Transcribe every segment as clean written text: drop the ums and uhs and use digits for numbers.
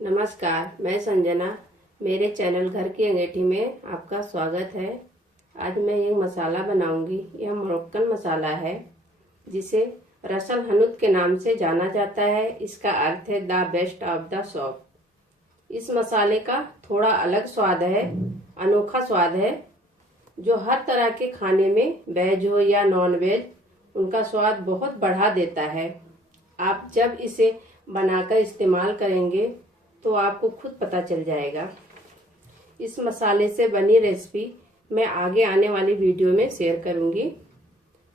नमस्कार, मैं संजना। मेरे चैनल घर की अंगेठी में आपका स्वागत है। आज मैं एक मसाला बनाऊंगी। यह मोरक्कन मसाला है जिसे रसल हनुत के नाम से जाना जाता है। इसका अर्थ है the best of the shop. इस मसाले का थोड़ा अलग स्वाद है, अनोखा स्वाद है, जो हर तरह के खाने में, वेज हो या नॉन वेज, उनका स्वाद बहुत बढ़ा देता है। आप जब इसे बनाकर इस्तेमाल करेंगे तो आपको खुद पता चल जाएगा। इस मसाले से बनी रेसिपी मैं आगे आने वाली वीडियो में शेयर करूंगी।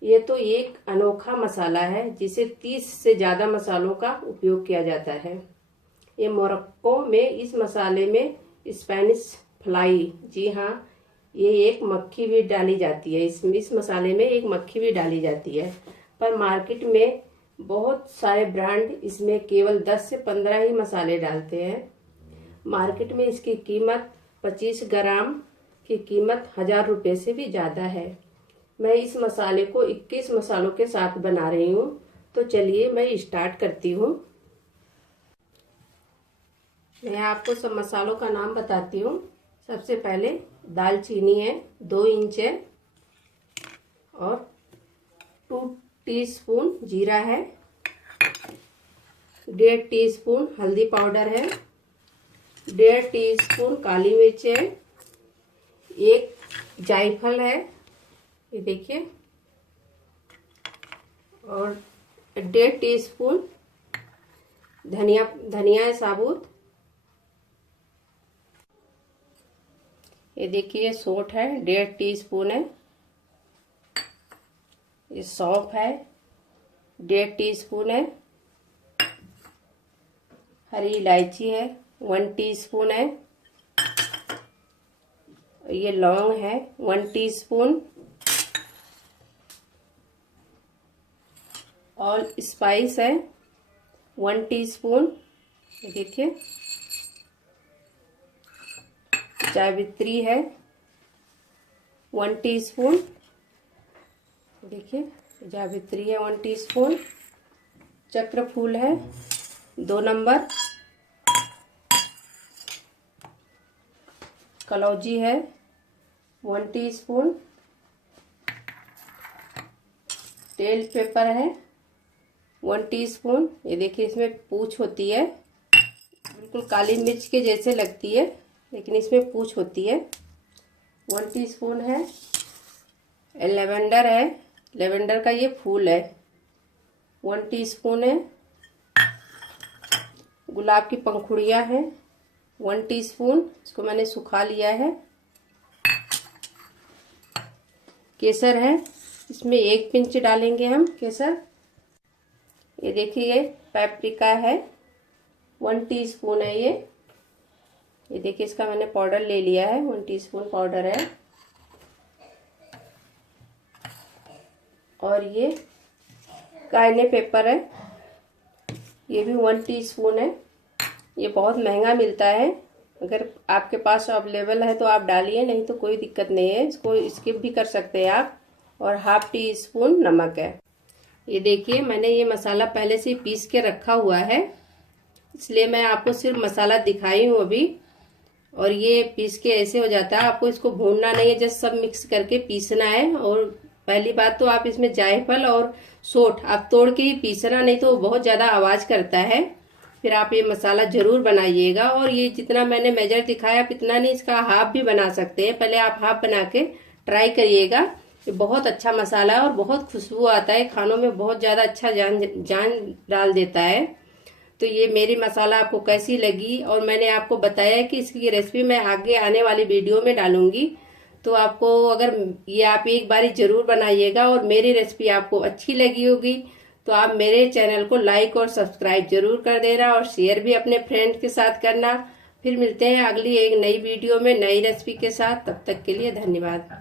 ये तो एक अनोखा मसाला है जिसे 30 से ज़्यादा मसालों का उपयोग किया जाता है। ये मोरक्को में इस मसाले में स्पेनिश फ्लाई, जी हाँ, ये एक मक्खी भी डाली जाती है। इस मसाले में एक मक्खी भी डाली जाती है, पर मार्केट में बहुत सारे ब्रांड इसमें केवल 10 से 15 ही मसाले डालते हैं। मार्केट में इसकी कीमत 25 ग्राम की कीमत 1000 रुपये से भी ज़्यादा है। मैं इस मसाले को 21 मसालों के साथ बना रही हूँ, तो चलिए मैं स्टार्ट करती हूँ। मैं आपको सब मसालों का नाम बताती हूँ। सबसे पहले दालचीनी है, 2 इंच है, और 2 टीस्पून जीरा है, 1.5 टीस्पून हल्दी पाउडर है, 1.5 टीस्पून काली मिर्च है, 1 जायफल है, ये देखिए, और 1.5 टीस्पून धनिया है साबुत। ये देखिए सौंठ है, 1.5 टीस्पून है। ये सौंफ है, 1.5 टीस्पून है। हरी इलायची है, 1 टीस्पून है। ये लौंग है, 1 टीस्पून। ऑल स्पाइस है, 1 टीस्पून। ये देखिए, जावित्री है, 1 टीस्पून। देखिए, जावित्री है 1 टीस्पून। चक्र फूल है 2 नंबर। कलौजी है 1 टीस्पून। तेल पेपर है 1 टीस्पून। ये देखिए, इसमें पूंछ होती है, बिल्कुल काली मिर्च के जैसे लगती है, लेकिन इसमें पूंछ होती है। 1 टीस्पून है। लेवेंडर है, लेवेंडर का ये फूल है, 1 टीस्पून है। गुलाब की पंखुड़ियाँ हैं 1 टीस्पून, इसको मैंने सुखा लिया है। केसर है, इसमें 1 पिंच डालेंगे हम केसर। ये देखिए, पैप्रिका है, 1 टीस्पून है ये देखिए, इसका मैंने पाउडर ले लिया है, 1 टीस्पून पाउडर है। और ये कायने पेपर है, ये भी 1 टीस्पून है। ये बहुत महंगा मिलता है, अगर आपके पास अवेलेबल है तो आप डालिए, नहीं तो कोई दिक्कत नहीं है, इसको स्किप भी कर सकते हैं आप। और 1/2 टीस्पून नमक है। ये देखिए, मैंने ये मसाला पहले से पीस के रखा हुआ है, इसलिए मैं आपको सिर्फ मसाला दिखाई हूँ अभी। और ये पीस के ऐसे हो जाता है, आपको इसको भूनना नहीं है, जस्ट सब मिक्स करके पीसना है। और पहली बात तो आप इसमें जायफल और सौंठ आप तोड़ के ही पीसना, नहीं तो बहुत ज़्यादा आवाज़ करता है। फिर आप ये मसाला ज़रूर बनाइएगा। और ये जितना मैंने मेजर दिखाया आप इतना नहीं, इसका हाफ भी बना सकते हैं। पहले आप हाफ बना के ट्राई करिएगा। ये बहुत अच्छा मसाला है और बहुत खुशबू आता है, खानों में बहुत ज़्यादा अच्छा जान डाल देता है। तो ये मेरी मसाला आपको कैसी लगी, और मैंने आपको बताया कि इसकी रेसिपी मैं आगे आने वाली वीडियो में डालूंगी। तो आपको अगर ये आप एक बारी ज़रूर बनाइएगा और मेरी रेसिपी आपको अच्छी लगी होगी तो आप मेरे चैनल को लाइक और सब्सक्राइब जरूर कर देना, और शेयर भी अपने फ्रेंड के साथ करना। फिर मिलते हैं अगली एक नई वीडियो में नई रेसिपी के साथ। तब तक के लिए धन्यवाद।